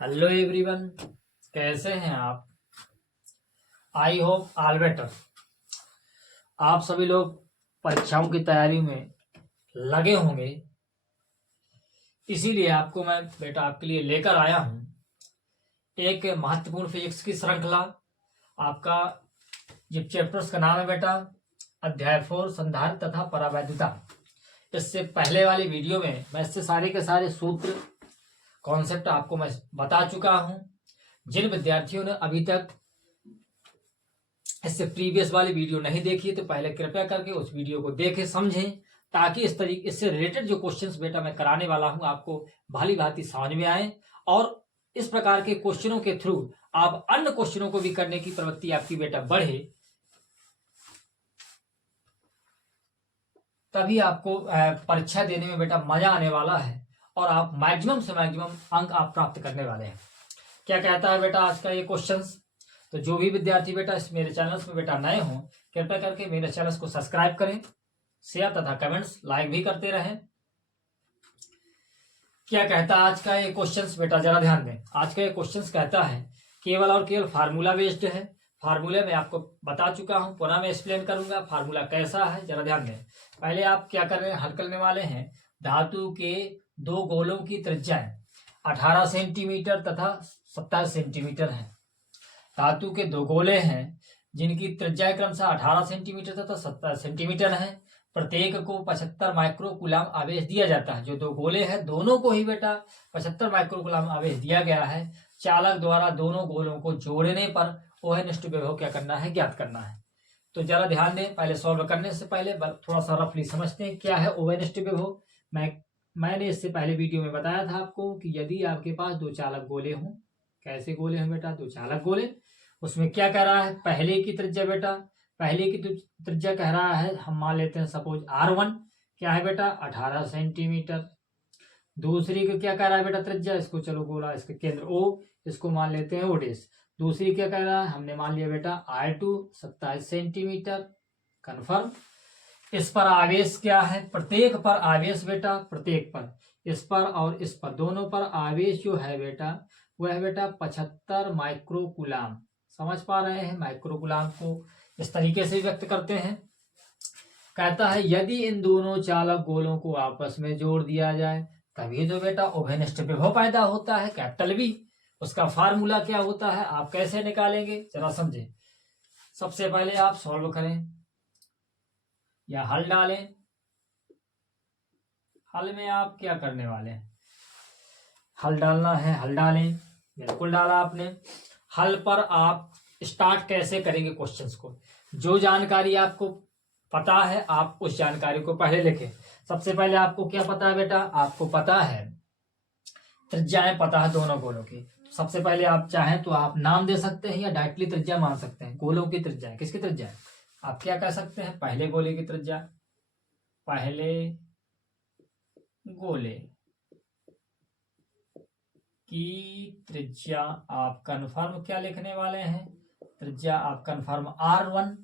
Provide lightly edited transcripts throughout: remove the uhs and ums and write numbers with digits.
Hello everyone, कैसे हैं आप? I hope all better. आप सभी लोग परीक्षाओं की तैयारी में लगे होंगे, इसीलिए आपको मैं बेटा आपके लिए लेकर आया हूं एक महत्वपूर्ण फिजिक्स की श्रृंखला। आपका ये चैप्टर्स का नाम है बेटा अध्याय 4 संधारित्र तथा परावैद्युता। इससे पहले वाली वीडियो में मैं इससे सारे के सारे सूत्र कॉन्सेप्ट आपको मैं बता चुका हूं। जिन विद्यार्थियों ने अभी तक इससे प्रीवियस वाली वीडियो नहीं देखी तो पहले कृपया करके उस वीडियो को देखें, समझें, ताकि इस तरीके इससे रिलेटेड जो क्वेश्चंस बेटा मैं कराने वाला हूं आपको भली भांति समझ में आए और इस प्रकार के क्वेश्चनों के थ्रू आप अन्य क्वेश्चनों को भी करने की प्रवृत्ति आपकी बेटा बढ़े। तभी आपको परीक्षा देने में बेटा मजा आने वाला है और आप मैक्सिमम से मैक्सिमम अंक आप प्राप्त करने वाले हैं। क्या कहता है बेटा आज का ये क्वेश्चंस? तो जो भी विद्यार्थी बेटा इस मेरे चैनल में बेटा नए हों, कृपया करके मेरे चैनल को सब्सक्राइब करें, शेयर तथा कमेंट्स लाइक भी करते रहें। क्या कहता है आज का ये क्वेश्चंस बेटा, जरा ध्यान दें। आज का ये क्वेश्चंस कहता है केवल और केवल फार्मूला बेस्ड है। फार्मूले में आपको बता चुका हूं, पुनः मैं एक्सप्लेन करूंगा फार्मूला कैसा है, जरा ध्यान दें। पहले आप क्या कर रहे हैं, हल करने वाले हैं धातु के दो गोलों की त्रिज्याएं 18 सेंटीमीटर तथा 27 सेंटीमीटर है। धातु के दो गोले हैं जिनकी त्रिज्या क्रमशः 18 सेंटीमीटर तथा 27 सेंटीमीटर है। प्रत्येक को 75 माइक्रोकूलम आवेश दिया जाता है। जो दो गोले हैं दोनों को ही बेटा 75 माइक्रोकूलम आवेश दिया गया है। चालक द्वारा दोनों गोलों को जोड़ने पर ओहनिष्ठ विभव क्या करना है, ज्ञात करना है। तो जरा ध्यान दें, पहले सॉल्व करने से पहले थोड़ा सा रफली समझते हैं क्या है ओहनिष्ठ विभव। मैंने इससे पहले वीडियो में बताया था आपको कि यदि आपके पास दो चालक गोले हों, कैसे गोले हैं बेटा, दो चालक गोले, उसमें क्या कह रहा है, पहले की त्रिज्या बेटा, पहले की त्रिज्या कह रहा है, हम मान लेते हैं सपोज R1 क्या है बेटा 18 सेंटीमीटर। दूसरी को क्या कह रहा है बेटा त्रिज्या, इसको चलो गोला इसके केंद्र O, इसको मान लेते हैं ओडेस। दूसरी क्या कह रहा है, हमने मान लिया बेटा R2 27 सेंटीमीटर, कन्फर्म। इस पर आवेश क्या है, प्रत्येक पर आवेश बेटा, प्रत्येक पर, इस पर और इस पर, दोनों पर आवेश जो है बेटा वह है बेटा 75 माइक्रोकूलम। समझ पा रहे हैं, माइक्रोकूलम को इस तरीके से व्यक्त करते हैं। कहता है यदि इन दोनों चालक गोलों को आपस में जोड़ दिया जाए तभी तो बेटा उभयनिष्ठ विभव पैदा होता है, कैपिटल V। उसका फार्मूला क्या होता है, आप कैसे निकालेंगे, जरा समझें। सबसे पहले आप सॉल्व करें या हल डालें। हल में आप क्या करने वाले हैं, हल डालना है, हल डालें, बिल्कुल डाला आपने। हल पर आप स्टार्ट कैसे करेंगे क्वेश्चंस को, जो जानकारी आपको पता है आप उस जानकारी को पहले लिखें। सबसे पहले आपको क्या पता है बेटा, आपको पता है त्रिज्याएं पता है दोनों गोलों की। सबसे पहले आप चाहें तो आप नाम दे सकते हैं या डायरेक्टली त्रिज्या मान सकते हैं। गोलों की त्रिज्या, किसकी त्रिज्या, आप क्या कह सकते हैं, पहले गोले की त्रिज्या, पहले गोले की त्रिज्या आप कन्फर्म क्या लिखने वाले हैं, त्रिज्या आप कन्फर्म R1,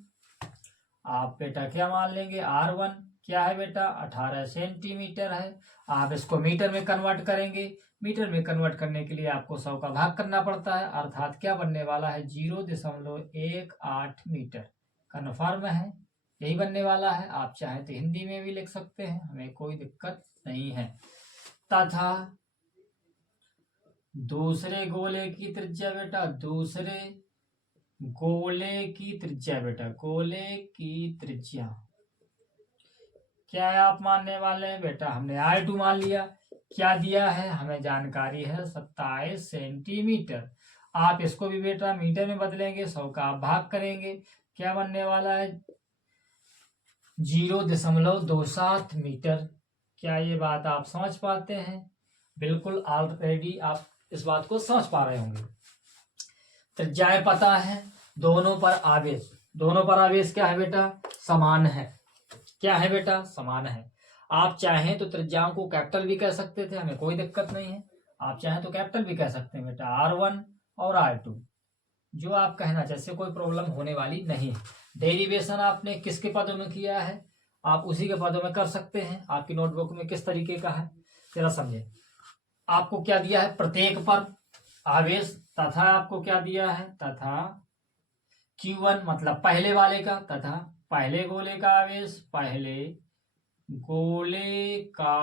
आप बेटा क्या मान लेंगे R1 क्या है बेटा 18 सेंटीमीटर है। आप इसको मीटर में कन्वर्ट करेंगे, मीटर में कन्वर्ट करने के लिए आपको 100 का भाग करना पड़ता है, अर्थात क्या बनने वाला है 0.18 मीटर। कन्फर्म है, यही बनने वाला है। आप चाहें तो हिंदी में भी लिख सकते हैं, हमें कोई दिक्कत नहीं है। तथा दूसरे गोले की त्रिज्या बेटा, दूसरे गोले की त्रिज्या बेटा, गोले की त्रिज्या क्या है आप मानने वाले हैं बेटा, हमने R2 मान लिया। क्या दिया है हमें, जानकारी है 27 सेंटीमीटर। आप इसको भी बेटा मीटर में बदलेंगे, 100 का आप भाग करेंगे, क्या बनने वाला है 0.27 मीटर। क्या ये बात आप समझ पाते हैं, बिल्कुल ऑलरेडी आप इस बात को समझ पा रहे होंगे। त्रिज्याएं पता है, दोनों पर आवेश, दोनों पर आवेश क्या है बेटा, समान है। क्या है बेटा, समान है। आप चाहें तो त्रिज्याओं को कैपिटल भी कह सकते थे, हमें कोई दिक्कत नहीं है। आप चाहें तो कैपिटल भी कह सकते हैं बेटा, R1 और R2, जो आप कहना चाहे, इससे कोई प्रॉब्लम होने वाली नहीं है। डेरिवेशन आपने किसके पदों में किया है, आप उसी के पदों में कर सकते हैं। आपकी नोटबुक में किस तरीके का है, जरा समझे। आपको क्या दिया है, प्रत्येक पर आवेश तथा आपको क्या दिया है, तथा Q1 मतलब पहले वाले का, तथा पहले गोले का आवेश, पहले गोले का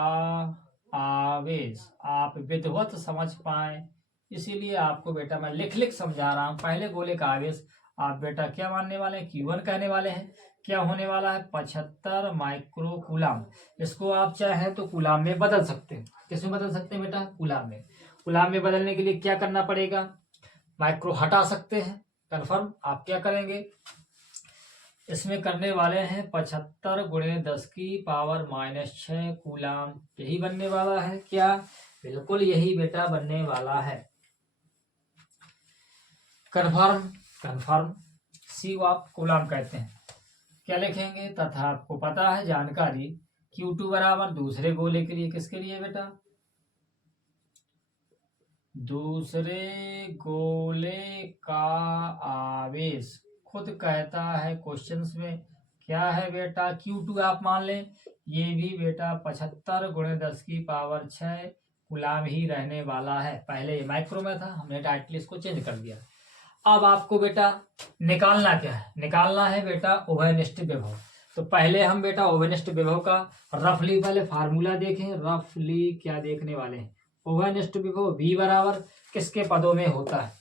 आवेश। आप विधिवत समझ पाए इसीलिए आपको बेटा मैं लिख लिख समझा रहा हूं। पहले गोले का आवेश आप बेटा क्या मानने वाले हैं, Q1 कहने वाले हैं। क्या होने वाला है, 75 माइक्रो कूलाम। इसको आप चाहे तो कूलाम में बदल सकते हैं। किसमें बदल सकते हैं बेटा, कूलाम में। कूलाम में बदलने के लिए क्या करना पड़ेगा, माइक्रो हटा सकते हैं। कन्फर्म। आप क्या करेंगे, इसमें करने वाले हैं 75 गुणे 10 की पावर -6 कूलाम। यही बनने वाला है क्या, बिल्कुल यही बेटा बनने वाला है। कन्फर्म। कन्फर्म। सी आप कूलाम कहते हैं। क्या लिखेंगे, तथा आपको पता है जानकारी Q2 बराबर दूसरे गोले के लिए, किसके लिए बेटा, दूसरे गोले का आवेश। खुद कहता है क्वेश्चंस में क्या है बेटा, Q2 आप मान लें, ये भी बेटा 75 गुणे 10 की पावर 6 कूलाम ही रहने वाला है। पहले ये माइक्रो में था, हमने डायरेक्टली इसको चेंज कर दिया। अब आपको बेटा निकालना क्या है, निकालना है बेटा उभयनिष्ठ विभव। तो पहले हम बेटा उभयनिष्ठ विभव का रफली पहले फार्मूला देखें। रफली क्या देखने वाले हैं, उभयनिष्ठ विभव V बराबर किसके पदों में होता है,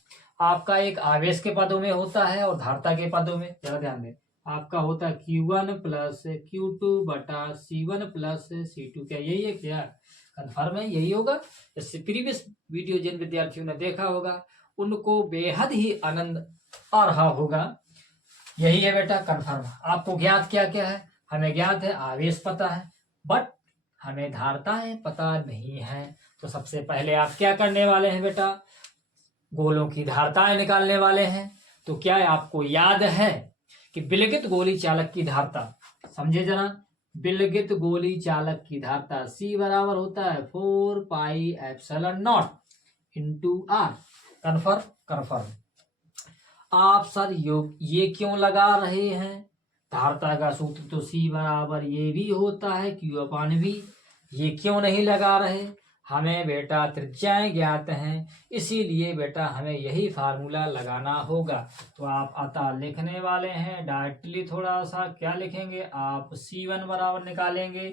आपका एक आवेश के पदों में होता है और धारता के पदों में। जरा ध्यान दें, आपका होता है Q1 प्लस Q2 बटा C1 प्लस C2। क्या यही है, क्या कन्फर्म है, यही होगा। इससे प्रीवियस वीडियो जिन विद्यार्थियों ने देखा होगा उनको बेहद ही आनंद आ रहा होगा। यही है बेटा कन्फर्म। आपको ज्ञात क्या क्या है, हमें ज्ञात है आवेश पता है, बट हमें धारताएं पता नहीं है। तो सबसे पहले आप क्या करने वाले हैं बेटा, गोलों की धारताएं निकालने वाले हैं। तो क्या आपको याद है कि विलगित गोली चालक की धारता, समझे जरा, विलगित गोली चालक की धारता C बराबर होता है 4 pi epsilon not into R। Confirm. Confirm. आप सर ये क्यों लगा रहे हैं, धारता का सूत्र तो C बराबर ये भी होता है Q/V। ये क्यों नहीं लगा रहे, हमें बेटा त्रिज्याएं ज्ञात हैं, इसीलिए बेटा हमें यही फार्मूला लगाना होगा। तो आप अतः लिखने वाले हैं डायरेक्टली, थोड़ा सा क्या लिखेंगे आप, C1 बराबर निकालेंगे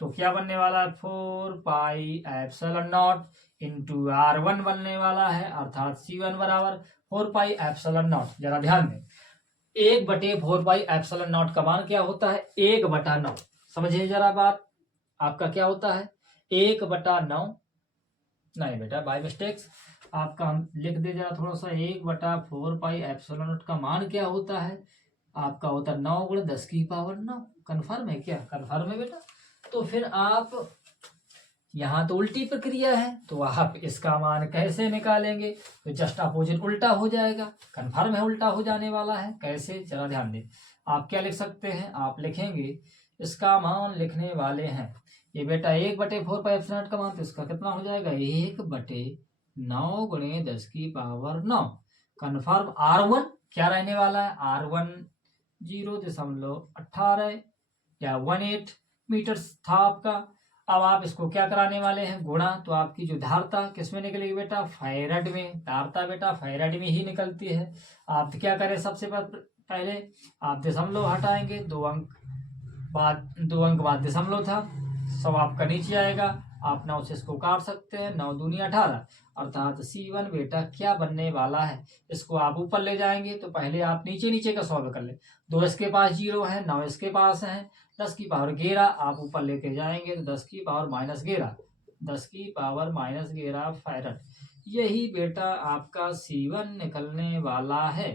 तो क्या बनने वाला है, 4 pi epsilon not into R1 बनने वाला है, अर्थात C1 बराबर 4 पाई एप्सिलॉन नॉट। जरा ध्यान दें, 1/4 पाई एप्सिलॉन नॉट का मान क्या होता है, 1/9। समझिए जरा बात, आपका क्या होता है 1/9, नहीं बेटा बाय मिस्टेक्स आपका हम लिख दे जरा थोड़ा सा, 1/4 पाई एप्सिलॉन नॉट का मान क्या होता है, आपका होता है 9 गुणे 10 की पावर 9। कन्फर्म है क्या, कन्फर्म है बेटा। तो फिर आप यहाँ तो उल्टी प्रक्रिया है, तो आप इसका मान कैसे निकालेंगे, तो जस्ट अपोजिट उल्टा हो जाएगा। कन्फर्म है उल्टा हो जाने वाला है, कैसे जरा ध्यान दें। आप क्या लिख सकते हैं, आप लिखेंगे इसका मान लिखने वाले हैं, ये बेटा 1/4 पाई एप्सिलॉन नॉट का मान, तो इसका कितना हो जाएगा 1/9 गुणे 10 की पावर 9। कन्फर्म। R1 क्या रहने वाला है, R1 0.18 या 18 मीटर था आपका। अब आप इसको क्या कराने वाले हैं, गुणा। तो आपकी जो धारता किसमें निकलेगी बेटा, फैराड में। धारता बेटा फैराड में ही निकलती है। आप क्या करें, सबसे पहले आप दशमलव हटाएंगे, 2 अंक बाद दशमलव था, 100 आपका नीचे आएगा। आप 9 से इसको काट सकते हैं, 9 दूनी 18, अर्थात C1 बेटा क्या बनने वाला है। इसको आप ऊपर ले जाएंगे तो पहले आप नीचे का सॉल्व कर ले। 2 इसके पास 0 है, 9 इसके पास है, 10 की पावर 11 आप ऊपर लेके जाएंगे तो 10 की पावर -11, 10 की पावर -11 फैरड। यही बेटा आपका C1 निकलने वाला है।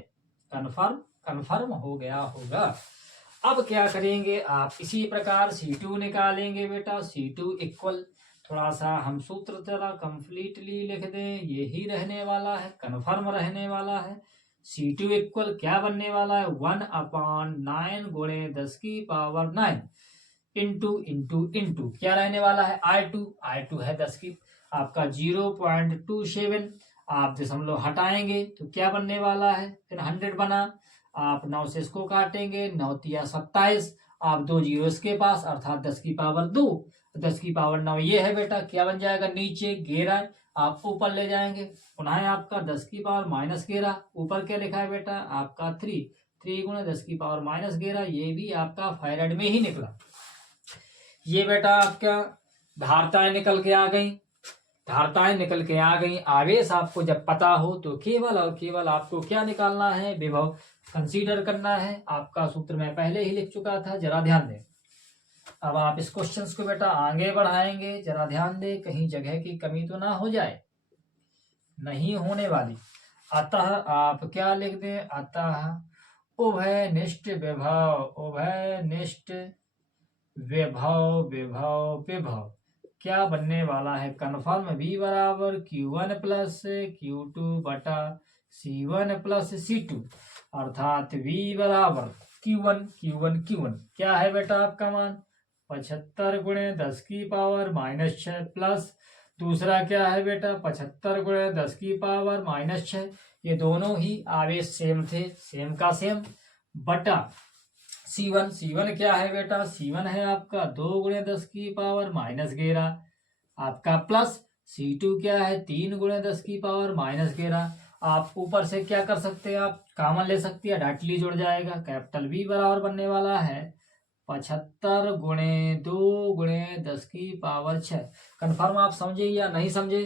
कन्फर्म हो गया होगा। अब क्या करेंगे आप, इसी प्रकार C2 निकालेंगे बेटा। C2 इक्वल, थोड़ा सा हम सूत्र जरा कंप्लीटली लिख दें, यही रहने वाला है, कन्फर्म रहने वाला है। C2 इक्वल क्या बनने वाला है, 1/9 गुणे 10 की पावर 9 इंटू क्या रहने वाला है, I2 है 10 की आपका 0.27। आप दशमलव हटाएंगे तो क्या बनने वाला है, फिर 100 बना। आप 9 से इसको काटेंगे, 9 तिया 27, आप 2 जीरो इसके पास, अर्थात 10 की पावर 2, 10 की पावर 9 ये है बेटा, क्या बन जाएगा नीचे 11, आप ऊपर ले जाएंगे, पुनः आपका 10⁻11, ऊपर क्या लिखा है बेटा आपका 3, 3 × 10⁻11, ये भी आपका फैरेड में ही निकला। ये बेटा आपका धारताएं निकल के आ गई, धारताएं निकल के आ गई। आवेश आपको जब पता हो तो केवल और केवल आपको क्या निकालना है, विभव कंसीडर करना है। आपका सूत्र मैं पहले ही लिख चुका था, जरा ध्यान दें। अब आप इस क्वेश्चन को बेटा आगे बढ़ाएंगे, जरा ध्यान दें, कहीं जगह की कमी तो ना हो जाए, नहीं होने वाली। अतः आप क्या लिख दें, अतः उभयनिष्ठ विभव, उभयनिष्ठ विभव विभव विभव क्या बनने वाला है, कन्फर्म V बराबर Q1 प्लस Q2 बटा C1 प्लस C2, अर्थात V बराबर Q1 Q1 Q1 क्या है बेटा आपका मान 75 × 10⁻⁻6 प्लस दूसरा क्या है बेटा 75 × 10⁻⁻6, ये दोनों ही आवेश सेम थे, सेम का सेम, बटा C1, C1 क्या है बेटा, C1 है आपका 2 × 10⁻11 आपका, प्लस C2 क्या है 3 × 10⁻11। आप ऊपर से क्या कर सकते हैं, आप कॉमन ले सकते हैं, डायरेक्टली जुड़ जाएगा। कैपिटल V बराबर बनने वाला है 75 × 2 × 10⁻6। कन्फर्म आप समझे या नहीं समझे,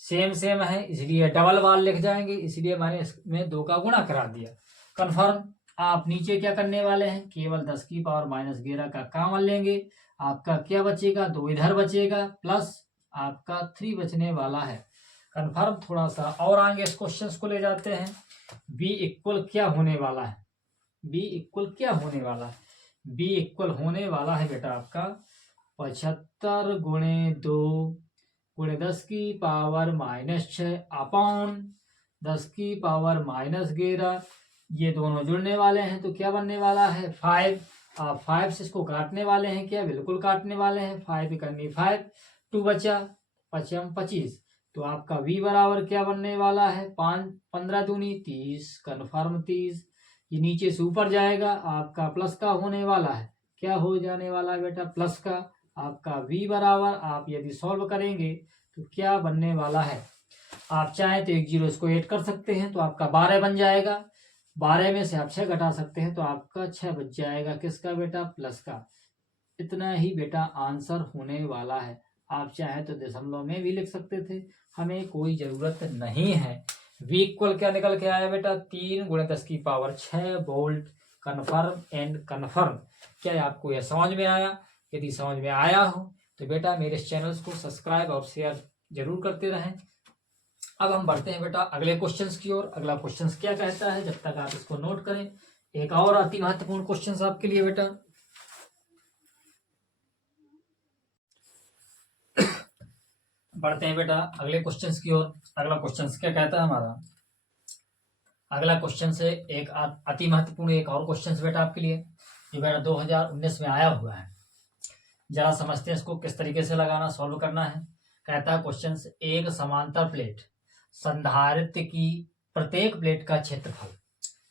सेम सेम है इसलिए डबल बार लिख जाएंगे, इसलिए मैंने इसमें 2 का गुणा करा दिया। कन्फर्म आप नीचे क्या करने वाले हैं, केवल 10⁻11 का कॉमन लेंगे, आपका क्या बचेगा 2 इधर बचेगा, प्लस आपका 3 बचने वाला है। कन्फर्म थोड़ा सा और आगे इस क्वेश्चन को ले जाते हैं। B इक्वल क्या होने वाला है, B इक्वल क्या होने वाला है, B इक्वल होने वाला है बेटा आपका 75 × 2 × 10⁻⁻6 अपॉन 10⁻⁻11, ये दोनों जुड़ने वाले हैं तो क्या बनने वाला है 5। आप 5 से इसको काटने वाले हैं क्या, बिल्कुल काटने वाले हैं, 5 करनी 5, 2 बचा, 5 25, तो आपका V बराबर क्या बनने वाला है 5 15 दूनी 30, कन्फर्म 30। ये नीचे से ऊपर जाएगा, आपका प्लस का होने वाला है, क्या हो जाने वाला है बेटा प्लस का। आपका V बराबर आप यदि सॉल्व करेंगे तो क्या बनने वाला है, आप चाहें तो 1 0 इसको ऐड कर सकते हैं तो आपका 12 बन जाएगा, 12 में से आप 6 घटा सकते हैं तो आपका 6 बच जाएगा, किसका बेटा प्लस का। इतना ही बेटा आंसर होने वाला है। आप चाहे तो दशमलव में भी लिख सकते थे, हमें कोई जरूरत नहीं है। V इक्वल क्या निकल के आया बेटा 3 × 10⁻6 वोल्ट। Confirm and confirm. क्या आपको यह समझ में आया, यदि समझ में आया हो तो बेटा मेरे चैनल को सब्सक्राइब और शेयर जरूर करते रहें। अब हम बढ़ते हैं बेटा अगले क्वेश्चंस की ओर। अगला क्वेश्चंस क्या कहता है, जब तक आप इसको नोट करें, एक और अति महत्वपूर्ण क्वेश्चंस आपके लिए बेटा। बढ़ते हैं बेटा अगले क्वेश्चंस की ओर। अगला क्वेश्चंस क्या कहता है हमारा, अगला क्वेश्चन से एक अति महत्वपूर्ण एक और क्वेश्चन बेटा आपके लिए, जो बेटा 2019 में आया हुआ है। जरा समझते हैं इसको किस तरीके से लगाना, सॉल्व करना है। कहता है क्वेश्चन, एक समांतर प्लेट संधारित्र की प्रत्येक प्लेट का क्षेत्रफल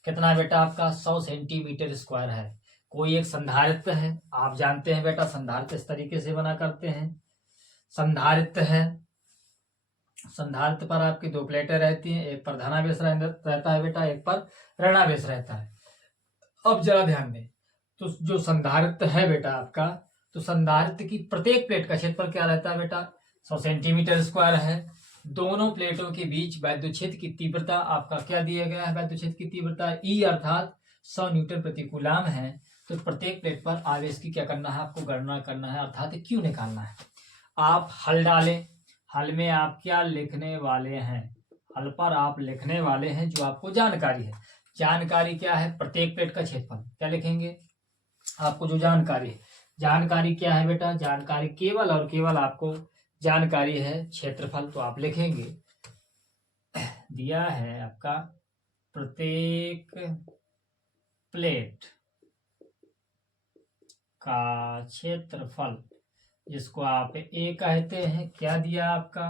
कितना है बेटा आपका 100 सेंटीमीटर स्क्वायर है। कोई एक संधारित्र है, आप जानते हैं बेटा संधारित्र इस तरीके से बना करते हैं। संधारित्र है, संधारित्र पर आपकी 2 प्लेटें रहती हैं, एक पर धनावेश रहता है बेटा, एक पर ऋणावेश रहता है। अब जरा ध्यान दें, तो जो संधारित्र है बेटा आपका, तो संधारित्र की प्रत्येक प्लेट का क्षेत्रफल क्या रहता है बेटा 100 सेंटीमीटर स्क्वायर है। दोनों प्लेटों के बीच वैद्युत क्षेत्र की तीव्रता आपका क्या दिया गया है, वैद्युत क्षेत्र की तीव्रता E अर्थात 100 न्यूटन प्रति कूलाम है। तो प्रत्येक प्लेट पर आवेश की क्या करना है, आपको गणना करना है, अर्थात Q निकालना है। आप हल डालें, हल में आप क्या लिखने वाले हैं, हल पर आप लिखने वाले हैं जो आपको जानकारी है। जानकारी क्या है, प्रत्येक प्लेट का क्षेत्रफल क्या लिखेंगे, आपको जो जानकारी है, जानकारी क्या है बेटा, जानकारी केवल और केवल आपको जानकारी है क्षेत्रफल, तो आप लिखेंगे दिया है आपका प्रत्येक प्लेट का क्षेत्रफल, जिसको आप A कहते हैं, क्या दिया आपका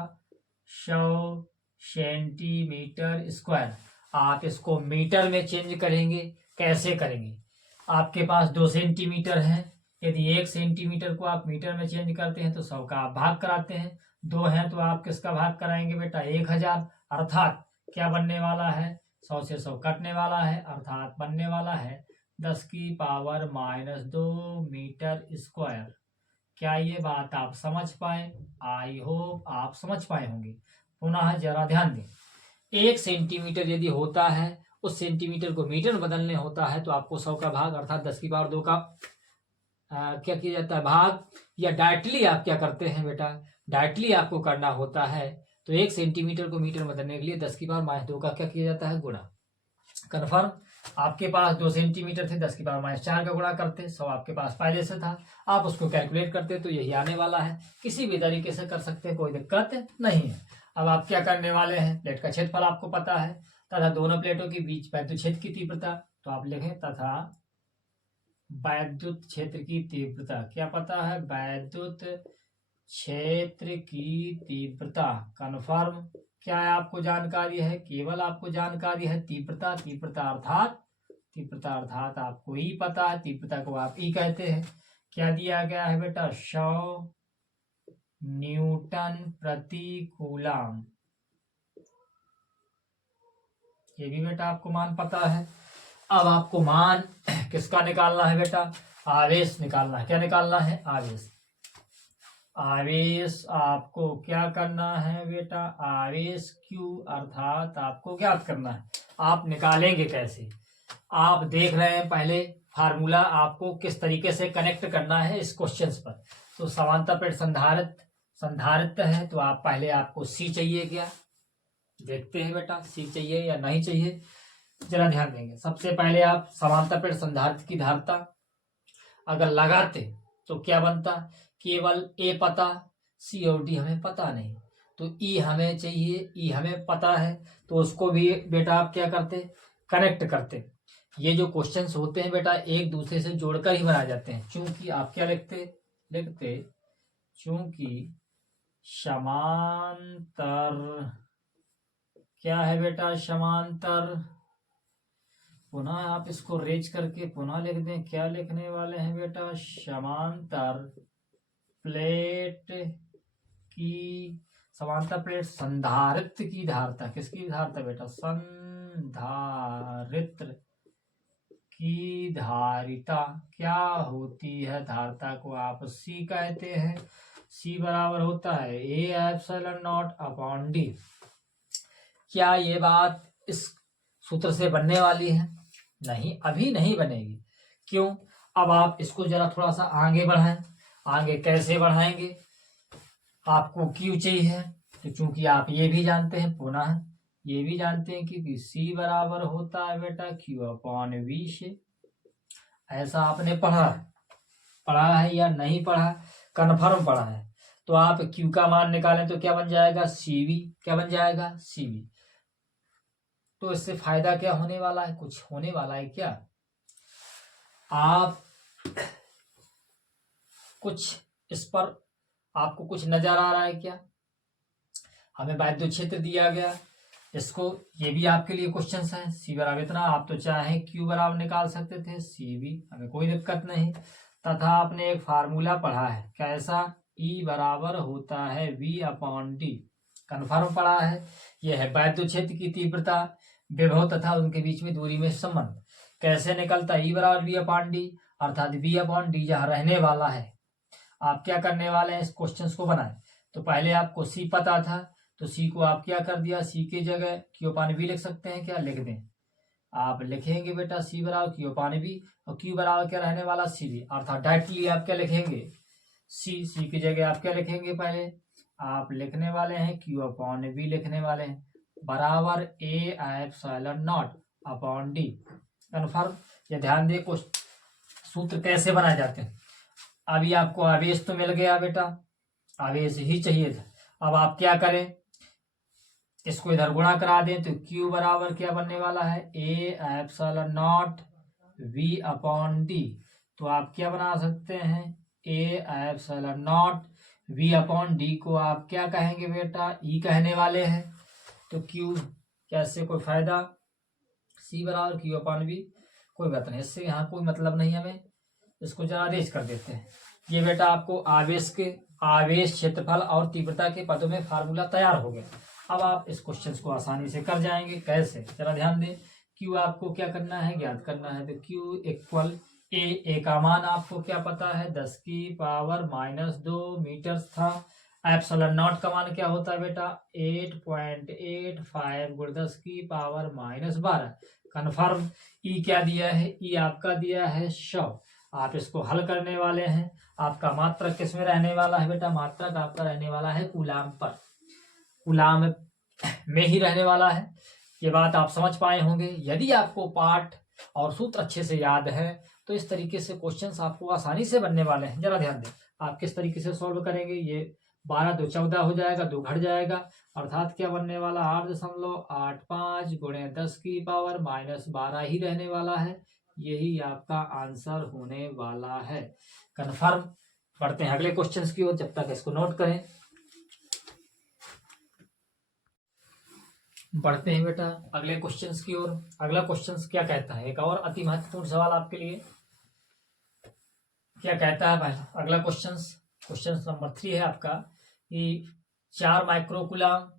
100 सेंटीमीटर स्क्वायर। आप इसको मीटर में चेंज करेंगे, कैसे करेंगे, आपके पास 2 सेंटीमीटर है, यदि 1 सेंटीमीटर को आप मीटर में चेंज करते हैं तो 100 का आप भाग कराते हैं, 2 हैं तो आप किसका भाग कराएंगे बेटा 1000, अर्थात क्या बनने वाला है 100 से 100 कटने वाला है, अर्थात बनने वाला है 10⁻⁻2 मीटर स्क्वायर। क्या ये बात आप समझ पाए? आई होप आप समझ पाए होंगे। पुनः जरा ध्यान दें, 1 सेंटीमीटर यदि होता है, उस सेंटीमीटर को मीटर में बदलने होता है तो आपको 100 का भाग अर्थात 10⁻2 का क्या किया जाता है भाग, या डायरेक्टली आप क्या करते हैं बेटा, डायरेक्टली आपको करना होता है तो 1 सेंटीमीटर को मीटर में बदलने के लिए 10⁻2 का क्या किया जाता है गुणा। कन्फर्म? आपके पास 2 सेंटीमीटर थे, 10⁻4 का गुणा करते, 100 आपके पास पहले से था, आप उसको कैलकुलेट करते तो यही आने वाला है। किसी भी तरीके से कर सकते हैं, कोई दिक्कत नहीं है। अब आप क्या करने वाले हैं, प्लेट का क्षेत्रफल आपको पता है तथा दोनों प्लेटों के बीच वैद्युत क्षेत्र की तीव्रता, तो आप लिखें तथा वैद्युत क्षेत्र की तीव्रता। क्या पता है? वैद्युत क्षेत्र की तीव्रता। कन्फर्म? क्या है आपको जानकारी है? केवल आपको जानकारी है तीव्रता। तीव्रता अर्थात आपको ई पता है, तीव्रता को आप ई कहते हैं। क्या दिया गया है बेटा 100 न्यूटन प्रति कूलम। ये भी बेटा आपको मान पता है। अब आपको मान किसका निकालना है बेटा? आवेश निकालना है। क्या निकालना है? आवेश। आवेश आपको क्या करना है बेटा? आवेश Q अर्थात आपको ज्ञात करना है। आप निकालेंगे कैसे? आप देख रहे हैं पहले फार्मूला आपको किस तरीके से कनेक्ट करना है इस क्वेश्चन पर। तो समांतर प्लेट संधारित्र है तो आप पहले आपको C चाहिए क्या? देखते हैं बेटा C चाहिए या नहीं चाहिए, जरा ध्यान देंगे। सबसे पहले आप समांतर प्लेट संधारित्र की धारिता अगर लगाते तो क्या बनता? केवल A पता, C और D हमें पता नहीं, तो E हमें चाहिए, E हमें पता है, तो उसको भी बेटा आप क्या करते? कनेक्ट करते। ये जो क्वेश्चंस होते हैं बेटा एक दूसरे से जोड़कर ही बनाए जाते हैं। चूंकि आप क्या लिखते? चूंकि समांतर, क्या है बेटा? समांतर। पुनः आप इसको रेज करके पुनः लिख दें। क्या लिखने वाले हैं बेटा? समांतर प्लेट संधारित्र की धारिता। किसकी धारिता बेटा? संधारित्र की धारिता क्या होती है? धारिता को आप C कहते हैं। C बराबर होता है A∪0/D। क्या ये बात इस सूत्र से बनने वाली है? नहीं, अभी नहीं बनेगी। क्यों? अब आप इसको जरा थोड़ा सा आगे बढ़ाएं। आगे कैसे बढ़ाएंगे? आपको Q चाहिए, तो चूंकि आप ये भी जानते हैं, पुनः ये भी जानते हैं कि C बराबर होता है बेटा Q/V से। ऐसा आपने पढ़ा है या नहीं पढ़ा? कन्फर्म पढ़ा है। तो आप Q का मान निकालें तो क्या बन जाएगा? CV। क्या बन जाएगा? CV। तो इससे फायदा क्या होने वाला है? कुछ होने वाला है क्या? आप कुछ इस पर आपको कुछ नजर आ रहा है क्या? हमें वैद्युत क्षेत्र दिया गया, इसको ये भी आपके लिए क्वेश्चन है। C बराबर इतना, आप तो चाहे Q बराबर निकाल सकते थे, CV, हमें कोई दिक्कत नहीं। तथा आपने एक फार्मूला पढ़ा है, कैसा? E बराबर होता है V/D। कन्फर्म पढ़ा है। यह है वैद्युत क्षेत्र की तीव्रता, विभव तथा उनके बीच में दूरी में संबंध। कैसे निकलता? E बराबर V/D, अर्थात V/D जहाँ रहने वाला है। आप क्या करने वाले हैं? इस क्वेश्चन को बनाए। तो पहले आपको C पता था, तो C को आप क्या कर दिया? C की जगह Q/V लिख सकते हैं क्या? लिख दें। आप लिखेंगे बेटा C बराबर Q/V और Q बराबर क्या रहने वाला? CV। अर्थात डायरेक्टली आप क्या लिखेंगे? C की जगह आप क्या लिखेंगे? पहले आप लिखने वाले हैं Q/V लिखने वाले हैं बराबर A∪0/D। कन्फर्म? ये ध्यान दे, कुछ सूत्र कैसे बनाए जाते हैं। अभी आपको आवेश तो मिल गया बेटा, आवेश ही चाहिए था। अब आप क्या करें? इसको इधर गुणा करा दें तो Q बराबर क्या बनने वाला है? A∪0V/D। तो आप क्या बना सकते हैं? A∪0V/D को आप क्या कहेंगे बेटा? E कहने वाले हैं। तो Q कैसे कोई फायदा? C बराबर Q/V। कोई बात नहीं, इससे यहाँ कोई मतलब नहीं हमें, इसको जरा रेज कर देते हैं। ये बेटा आपको आवेश के आवेश, क्षेत्रफल और तीव्रता के पदों में फार्मूला तैयार हो गया। अब आप इस क्वेश्चन को आसानी से कर जाएंगे। कैसे, जरा ध्यान दें। क्यू आपको क्या करना है, ज्ञात करना है। तो क्यू इक्वल ए का मान आपको क्या पता है, 10⁻⁻2 मीटर था। एप्सिलॉन नॉट का मान क्या होता है बेटा, 8.85 गुण 10⁻⁻12। कन्फर्म। ई क्या दिया है, ई आपका दिया है 100। आप इसको हल करने वाले हैं। आपका मात्रक किस में रहने वाला है बेटा, मात्रक आपका रहने वाला है कूलाम पर, कूलाम में ही रहने वाला है। ये बात आप समझ पाए होंगे। यदि आपको पाठ और सूत्र अच्छे से याद है तो इस तरीके से क्वेश्चंस आपको आसानी से बनने वाले हैं। जरा ध्यान दें आप किस तरीके से सॉल्व करेंगे। ये 12 2 14 हो जाएगा, 2 घट जाएगा, अर्थात क्या बनने वाला, 8.85 गुणे 10⁻⁻12 ही रहने वाला है। यही आपका आंसर होने वाला है। कन्फर्म। पढ़ते हैं अगले क्वेश्चंस की ओर, जब तक इसको नोट करें। बढ़ते हैं बेटा अगले क्वेश्चंस की ओर। अगला क्वेश्चंस क्या कहता है, एक और अति महत्वपूर्ण सवाल आपके लिए। क्या कहता है भाई अगला क्वेश्चन नंबर 3 है आपका कि 4 माइक्रोकूलम,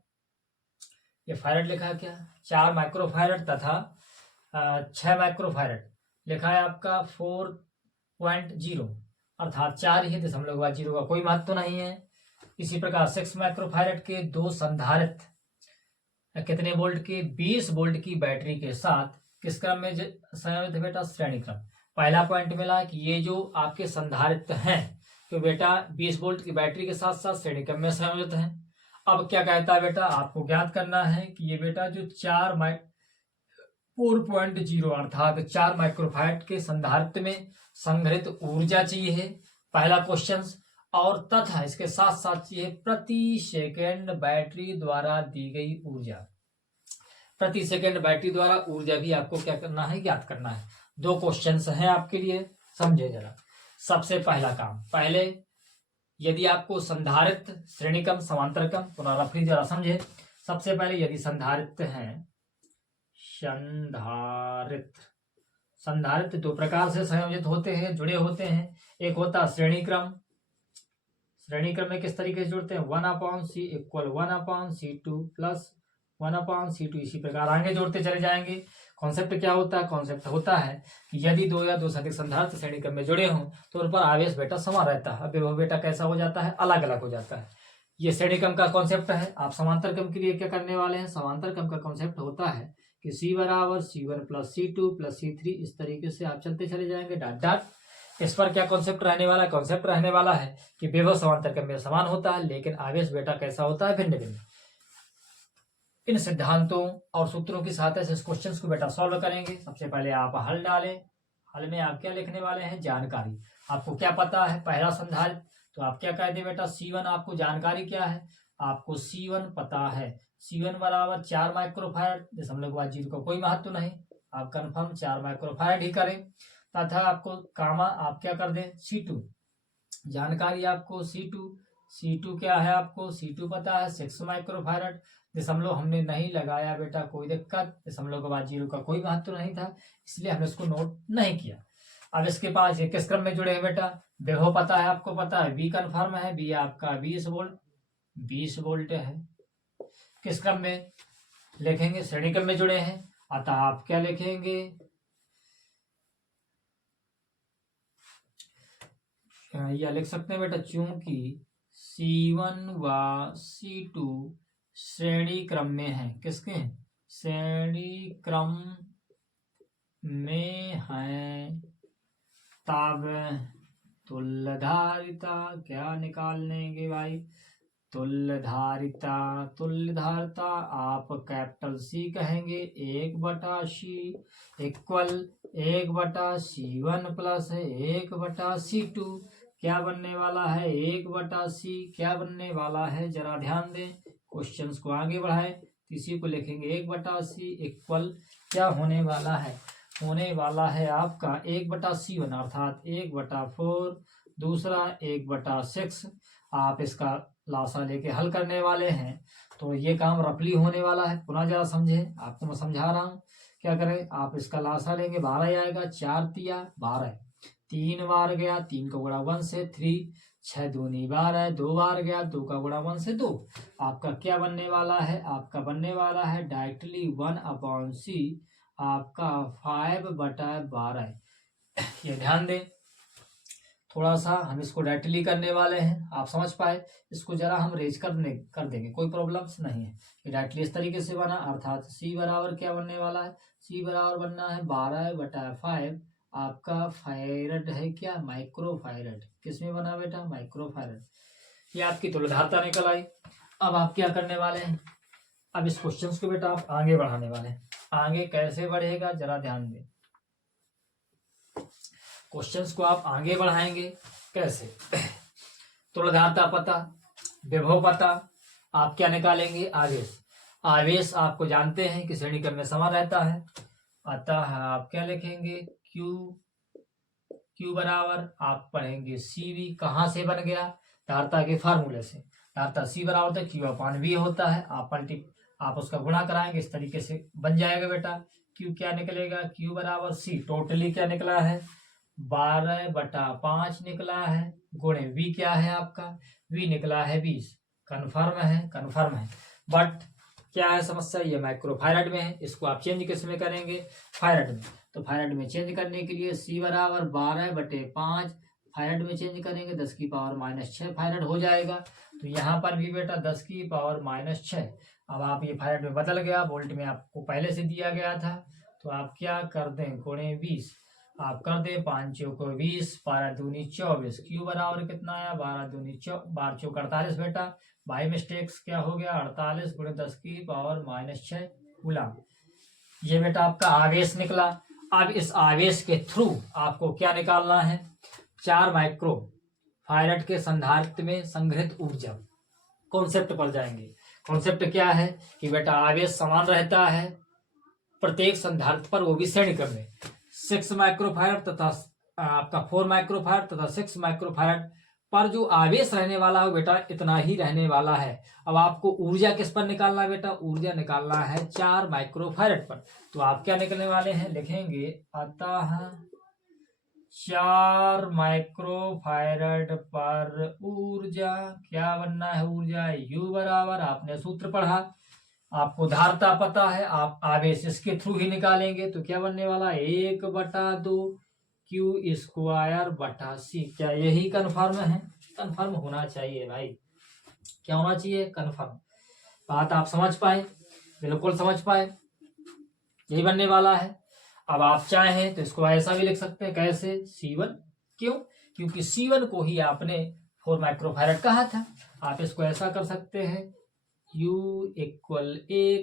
ये फैरड लिखा है क्या, 4 माइक्रोफैरड तथा 6 माइक्रोफैरड लिखा है आपका 4.0, अर्थात 4 ही 0.0 का कोई महत्व नहीं है। इसी प्रकार 6 माइक्रोफैरड के 2 संधारित्र कितने वोल्ट के, 20 वोल्ट की बैटरी के साथ किस क्रम में संयोजित है बेटा, श्रेणी क्रम। पहला पॉइंट मिला कि ये जो आपके संधारित्र हैं तो बेटा 20 वोल्ट की बैटरी के साथ साथ श्रेणी क्रम में संयोजित हैं। अब क्या कहता है बेटा, आपको ज्ञात करना है कि ये बेटा जो 4.0 अर्थात 4 माइक्रोफैरड के संधारित्र में संग्रहित ऊर्जा चाहिए, पहला क्वेश्चन। और तथा इसके साथ साथ चाहिए प्रति सेकंड बैटरी द्वारा दी गई ऊर्जा। प्रति सेकंड बैटरी द्वारा ऊर्जा भी आपको क्या करना है, ज्ञात करना है। 2 क्वेश्चंस हैं आपके लिए, समझे जरा। सबसे पहला काम, पहले यदि आपको संधारित्र, श्रेणीक्रम, समांतरक्रम, पुनरावृत्ति जरा समझे। सबसे पहले यदि संधारित्र हैं, संधारित्र 2 प्रकार से संयोजित होते हैं, जुड़े होते हैं। एक होता है श्रेणीक्रम। श्रेणीक्रम में किस तरीके से जुड़ते हैं, 1/c equal 1/c2 plus 1/c2, इसी प्रकार आगे जोड़ते चले जाएंगे। कॉन्सेप्ट क्या होता है, कॉन्सेप्ट होता है कि यदि 2 या 2 से अधिक संधारित्र श्रेणीक्रम में जुड़े हों तो उन पर आवेश बेटा समान रहता है, अब विभव बेटा कैसा हो जाता है, अलग अलग हो जाता है। ये श्रेणीक्रम का कॉन्सेप्ट है। आप समांतर क्रम के लिए क्या करने वाले हैं, समांतर क्रम का कॉन्सेप्ट होता है कि C बराबर C1 plus C2 plus C3, इस तरीके से आप चलते चले जाएंगे डॉट डॉट। इस पर क्या कॉन्सेप्ट रहने वाला है, कॉन्सेप्ट रहने वाला है कि विभव समांतर क्रम में समान होता है लेकिन आवेश बेटा कैसा होता है, भिन्न भिन्न। इन सिद्धांतों और सूत्रों की सहायता से इस क्वेश्चन को बेटा सॉल्व करेंगे। सबसे पहले आप हल डालें। हल में आप क्या लिखने वाले हैं, जानकारी। आपको क्या पता है, पहला संधारित्र, तो आप क्या कहते हैं बेटा, C1 आपको जानकारी क्या है, आपको C1 पता है। C1 बराबर 4 माइक्रोफैरड, 0.0 का कोई महत्व नहीं, आप कंफर्म 4 माइक्रोफैरड ही करें। तथा आपको कामा आप क्या कर दें, C2 जानकारी आपको, C2 क्या है, आपको C2 पता है 6 माइक्रोफैरड, दशमलव हमने नहीं लगाया बेटा, कोई दिक्कत, 0.0 का कोई महत्व नहीं था इसलिए हमने इसको नोट नहीं किया। अब इसके पास ये किस क्रम में जुड़े हैं बेटा, विभव पता है, आपको पता है V कन्फर्म है, V आपका 20 वोल्ट है। किस क्रम में लिखेंगे, श्रेणी क्रम में जुड़े हैं, अतः आप क्या लिखेंगे, या लिख सकते हैं बेटा, चूंकि C1 व C2 श्रेणी क्रम में है, किसके, श्रेणी क्रम में है, तब तुल्यधारिता क्या निकालनेंगे भाई, तुल्यधारिता आप कैपिटल C कहेंगे, 1/C equal 1/C1 plus 1/C2 क्या बनने वाला है, 1/C क्या बनने वाला है, जरा ध्यान दें। क्वेश्चंस को आगे बढ़ाएं, इसी को लिखेंगे 1/C इक्वल क्या होने वाला है, होने वाला है आपका 1/C1 अर्थात 1/4, दूसरा 1/6। आप इसका लासा लेके हल करने वाले हैं तो ये काम रफली होने वाला है। पुनः जरा समझे, आपको मैं समझा रहा हूँ। क्या करें, आप इसका लासा लेंगे, 12 आएगा, 4 तिया 12, 3 बार गया, 3 को गुणा 1 से 3, 6 दूनी 12, 2 बार गया, 2 का गुणा 1 से 2। आपका क्या बनने वाला है, आपका बनने वाला है डायरेक्टली 1/c आपका 5/12। ये ध्यान दें, थोड़ा सा हम इसको डायरेक्टली करने वाले हैं, आप समझ पाए। इसको जरा हम रेज कर देंगे, कोई प्रॉब्लम्स नहीं है। ये डायरेक्टली इस तरीके से बना, अर्थात c बराबर क्या बनने वाला है, c बराबर बनना है 12/5 आपका फायरड है, क्या माइक्रो फायरड। किसमें बना बेटा, माइक्रो फायरड। ये आपकी तुल्यधारता निकल आई। अब आप क्या करने वाले हैं, अब इस क्वेश्चन को बेटा आप आगे बढ़ाने वाले हैं। आगे कैसे बढ़ेगा जरा ध्यान दें, क्वेश्चंस को आप आगे बढ़ाएंगे कैसे। तुल्यधारता पता, विभव पता, आप क्या निकालेंगे, आवेश। आवेश आपको जानते हैं कि श्रेणी क्रम में समान रहता है, अतः आप क्या लिखेंगे, Q बराबर आप पढ़ेंगे CV। कहाँ से बन गया, धारता के फार्मूले से। धारता C बराबर तो Q/V होता है, आप उसका गुणा कराएंगे, इस तरीके से बन जाएगा बेटा। Q क्या निकलेगा, Q बराबर C टोटली क्या निकला है 12/5 निकला है, गुणे V क्या है आपका, V निकला है 20। कन्फर्म है। बट क्या है समस्या, ये माइक्रोफायरड में है, इसको आप चेंज किस में करेंगे, फायरड में। तो फायरड में चेंज करने के लिए C बराबर 12/5 फायरड में चेंज करेंगे 10⁻⁻6 फायरड हो जाएगा। तो यहाँ पर भी बेटा 10⁻⁻6। अब आप ये फायरड में बदल गया, वोल्ट में आपको पहले से दिया गया था, तो आप क्या कर दें, गुणे 20 आप कर दें, 5 चौको 20, 12 दूनी 24। Q बराबर कितना आया, 12 दूनी 12 चौक 48 बेटा। बाई मिस्टेक्स क्या हो गया, 48 गुणे 10⁻⁻6 कूलम। ये बेटा आपका आवेश निकला। अब इस आवेश के थ्रू आपको क्या निकालना है, 4 माइक्रो फायरड के संधारित्र में संग्रहित ऊर्जा। कॉन्सेप्ट पर जाएंगे। कॉन्सेप्ट क्या है कि बेटा आवेश समान रहता है प्रत्येक संधारित्र पर, वो भी श्रेणी क्रम में। 6 माइक्रोफायरड तथा आपका 4 माइक्रोफायरड तथा 6 माइक्रोफायरड पर जो आवेश रहने वाला है बेटा इतना ही रहने वाला है। अब आपको ऊर्जा किस पर निकालना है बेटा, ऊर्जा निकालना है 4 माइक्रोफायरड पर। तो आप क्या निकलने वाले हैं, लिखेंगे अतः 4 माइक्रोफायरड पर ऊर्जा क्या बनना है, ऊर्जा U बराबर, आपने सूत्र पढ़ा, आपको धारता पता है, आप आवेश इसके थ्रू ही निकालेंगे। तो क्या बनने वाला, 1/2 Q²/C। क्या यही कन्फर्म है, कन्फर्म होना चाहिए भाई, क्या होना चाहिए, कन्फर्म। बात आप समझ पाए, बिल्कुल समझ पाए, यही बनने वाला है। अब आप चाहें तो इसको ऐसा भी लिख सकते हैं, कैसे, C1। क्यों, क्योंकि C1 को ही आपने 4 माइक्रोफायरड कहा था। आप इसको ऐसा कर सकते हैं, U =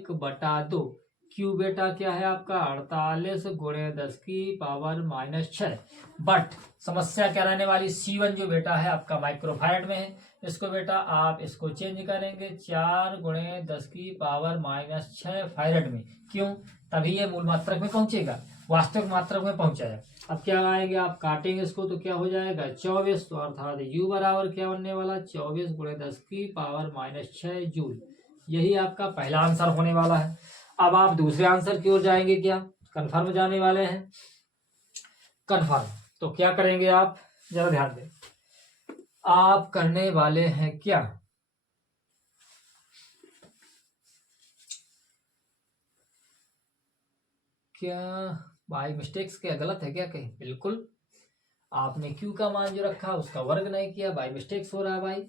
1/2। Q बेटा क्या है आपका 48 गुणे 10⁻⁻6। बट समस्या क्या रहने वाली, C1 जो बेटा है आपका माइक्रोफायरड में है, इसको बेटा आप इसको चेंज करेंगे 4 गुणे 10⁻⁻6 फायरड में। क्यों, तभी ये मूल मात्रक में पहुंचेगा, वास्तविक मात्रक में पहुंचाएगा। अब क्या आएगा, आप काटेंगे इसको तो क्या हो जाएगा 24। तो अर्थात U बराबर क्या बनने वाला, 24 गुणे 10⁻⁻6 जूल। यही आपका पहला आंसर होने वाला है। अब आप दूसरे आंसर की ओर जाएंगे, क्या कन्फर्म जाने वाले हैं, कन्फर्म। तो क्या करेंगे आप, जरा ध्यान दें, आप करने वाले हैं क्या, क्या बाई मिस्टेक्स क्या गलत है क्या कहीं, बिल्कुल आपने Q का मान जो रखा उसका वर्ग नहीं किया, बाई मिस्टेक्स हो रहा है भाई।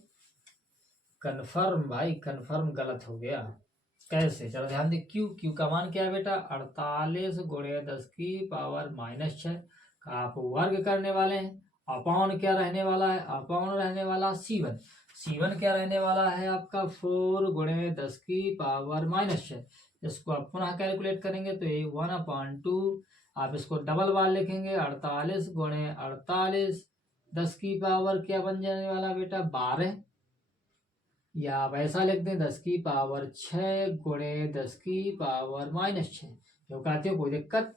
कन्फर्म भाई, कन्फर्म गलत हो गया, कैसे, चलो ध्यान दे। Q का मान क्या है बेटा, 48 गुणे 10⁻⁻6 का आप वर्ग करने वाले हैं। अपॉन क्या रहने वाला है, अपॉन रहने वाला C1 क्या रहने वाला है आपका 4 गुणे 10⁻⁻6। इसको आप पुनः कैलकुलेट करेंगे तो ये 1/2, आप इसको डबल बार लिखेंगे 48 गुणे 48 10 की पावर क्या बन जाने वाला बेटा 12, या आप ऐसा लिख दें 10⁻6 गुणे 10⁻⁻6। जो कहते हो कोई दिक्कत।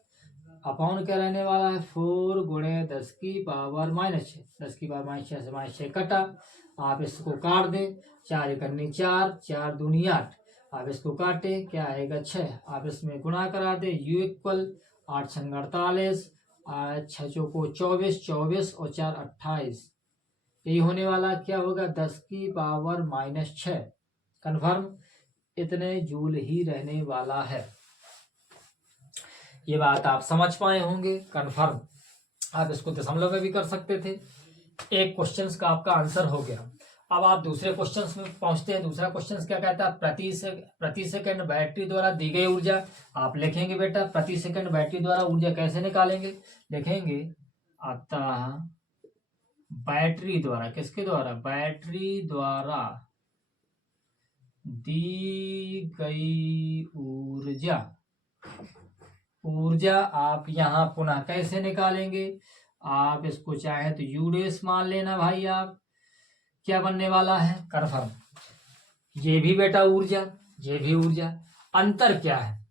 अपॉन क्या रहने वाला है 4 गुणे 10⁻⁻6। 10⁻⁻6 से -6 कटा, आप इसको काट दें, 4 × 4, 4 दूनी 8। आप इसको काटे, क्या आएगा 6। आप इसमें गुणा करा दे, U = 8 × 48, 6 चौको 24, 24 और 4 28। यही होने वाला क्या होगा 10⁻⁻⁶। कन्फर्म इतने जूल ही रहने वाला है। ये बात आप समझ पाए होंगे। कन्फर्म आप इसको दशमलव में भी कर सकते थे। एक क्वेश्चन का आपका आंसर हो गया। अब आप दूसरे क्वेश्चन में पहुंचते हैं। दूसरा क्वेश्चन क्या कहता है, प्रति सेकंड बैटरी द्वारा दी गई ऊर्जा। आप लिखेंगे बेटा प्रति सेकंड बैटरी द्वारा ऊर्जा कैसे निकालेंगे, लिखेंगे अतः बैटरी द्वारा, किसके द्वारा, बैटरी द्वारा दी गई ऊर्जा आप यहां पुनः कैसे निकालेंगे। आप इसको चाहे तो यूडेस मान लेना भाई। आप क्या बनने वाला है, कन्फर्म। ये भी बेटा ऊर्जा, ये भी ऊर्जा। अंतर क्या है,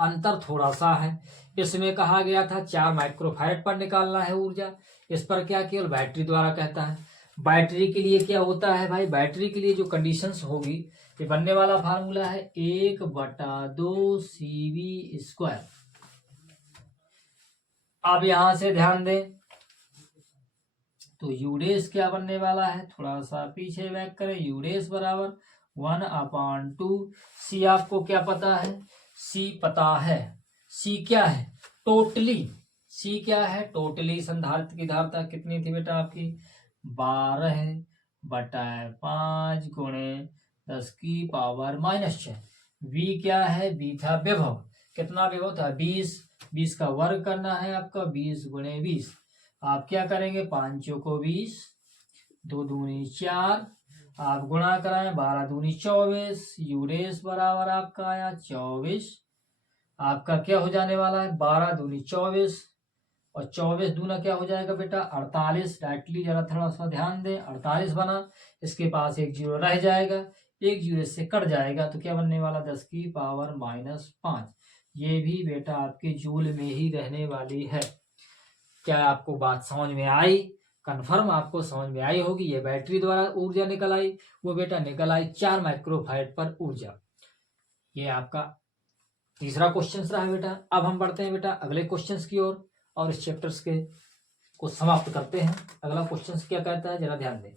अंतर थोड़ा सा है। इसमें कहा गया था 4 माइक्रोफैराड पर निकालना है ऊर्जा, इस पर क्या केवल बैटरी द्वारा कहता है। बैटरी के लिए क्या होता है भाई, बैटरी के लिए जो कंडीशंस होगी, ये बनने वाला फार्मूला है 1/2 CV²। अब यहां से ध्यान दें तो यूडेस क्या बनने वाला है, थोड़ा सा पीछे बैक करें। यूडेस बराबर 1/2 सी। आपको क्या पता है, सी पता है। सी क्या है, टोटली। सी क्या है, टोटली संधारित्र की धारिता कितनी थी बेटा आपकी, 12/5 × 10⁻⁻⁶। वी क्या है, वी था विभव। कितना विभव था, 20। 20 का वर्ग करना है आपका, 20 × 20। आप क्या करेंगे, 5 को 20, 2 दूनी 4, आप गुणा कराएं, 12 दूनी 24। यूरेस बराबर आपका आया 24। आपका क्या हो जाने वाला है, 12 दूनी 24 और 24 दूना क्या हो जाएगा बेटा 48। डायरेक्टली जरा थोड़ा सा ध्यान दें, 48 बना। इसके पास एक जीरो रह जाएगा, एक जीरो से कट जाएगा तो क्या बनने वाला 10⁻⁻5। ये भी बेटा आपके जूल में ही रहने वाली है। क्या आपको बात समझ में आई, कन्फर्म आपको समझ में आई होगी। ये बैटरी द्वारा ऊर्जा निकल आई, वो बेटा निकल आई 4 माइक्रोफैराड पर ऊर्जा। ये आपका तीसरा क्वेश्चन रहा बेटा। अब हम बढ़ते हैं बेटा अगले क्वेश्चंस की ओर और इस चैप्टर्स के को समाप्त करते हैं। अगला क्वेश्चन क्या कहता है, जरा ध्यान दें।